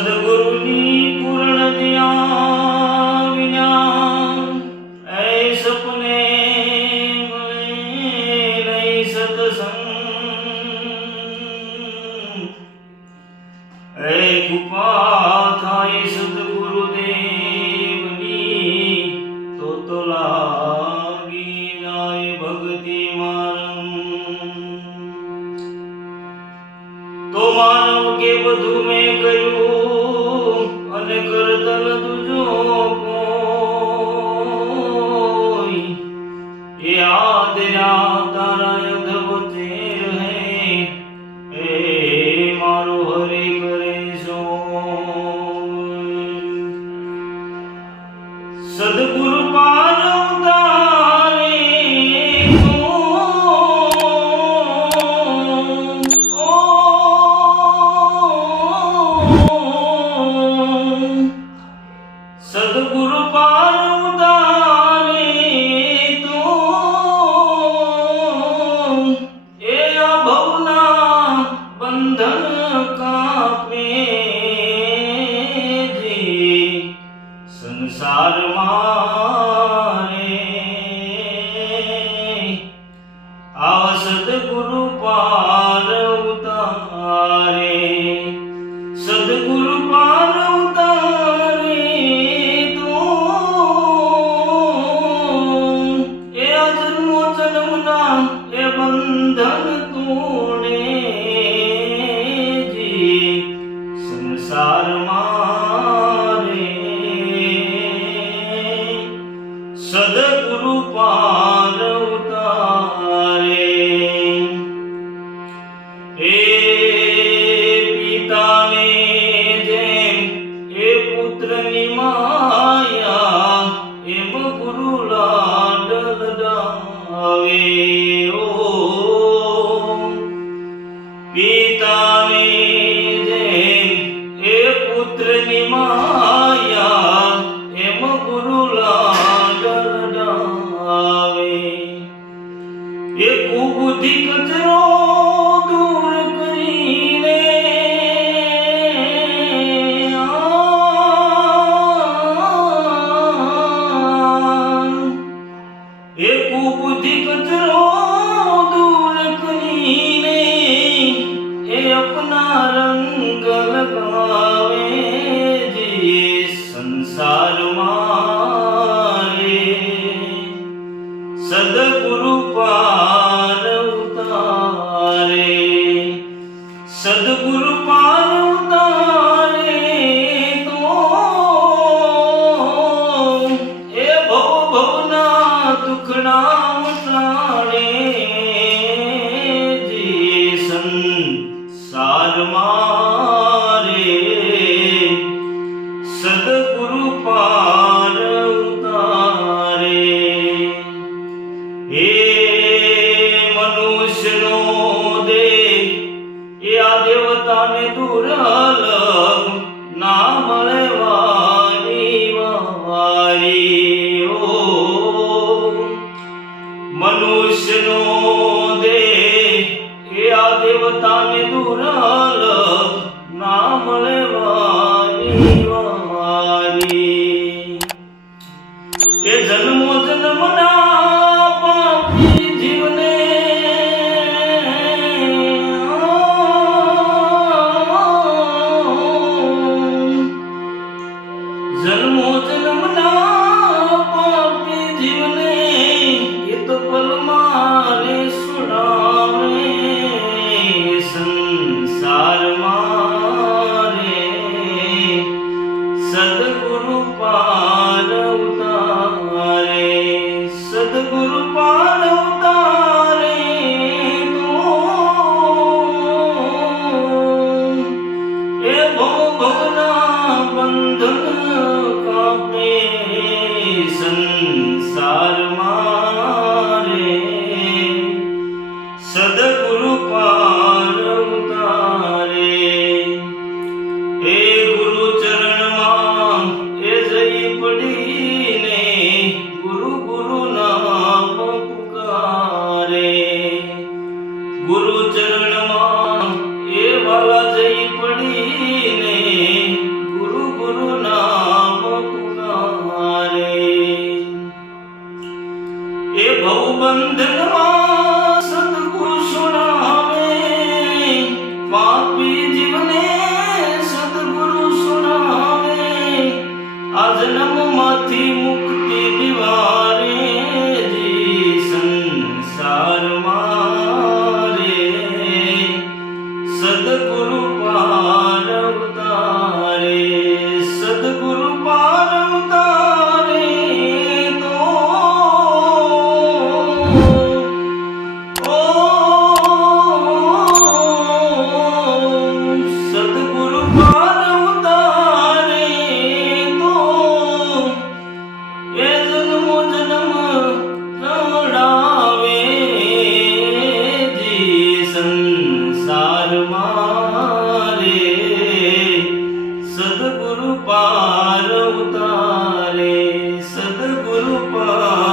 સદગુરુની પૂર્ણ દયા વિના એ સપને મળે નહીં સત્સંગ. એ કૃપા થાય સદગુરુદેવની તો લાગી જાય ભક્તિ મારમ. તો માનવ કે બધું મેં કર્યું અને કરતલ તુજો કોઈ એ આદર્યા તારા અધવતે રહે એ મારો હરિ કરે સો. સદગુરુ પારવતારે સદગુરુ પારવતારે તો એ અભવના બંધન કાપે જી સંસારમાં આવ સદગુરુ પારવતારે. સદગુરુ પારવતારે તો એ જન્મો જન્મના એ બંધન તોડે જી સંસારમાં સદગુરુ પારવતારે. એ પિતાને જેમ એ પુત્રની માયા એમ ગુરુ લાડ લડાવે. ઓ પિતાને જેમ એ પુત્રની માયા એમ ગુરુ લાડ લડાવે. એ કુબુદ્ધિ કચરો દૂર કરીને એ કુબુદ્ધિ કચરો દૂર કરીને એ અપના રંગ લગાવે જી સંસારમાં સદગુરુ પારવતારે. સદગુરુ પારવતારે તો એ ભવ ભવના દુખડા ઉતારે જી સંસારમાં સદગુરુ પારવતારે. હે મનુષ્યનો દેહ એ આ દેવતાને દુર્લભ ના મળે વારી વારી. ઓ મનુષ્યનો દેહ એ આ દેવતાને દુર્લભ ના મળે વારી વારી. એ જન્મો જન્મના પાપી જીવને જન્મો જન્મના પાપી જીવને એ તો પલમારે સુડાવે સંસારમાં સદગુરુ પારવતારે. સદગુરુ પારવતારે તો એ ભવ ભવના બંધન કાપે સંસારમાં સદગુરુ પારવતારે. એ ગુરુ ચરણમાં એ જઈ પાર મારે, સદગુરુ પાર ઉતારે, સદગુરુ પાર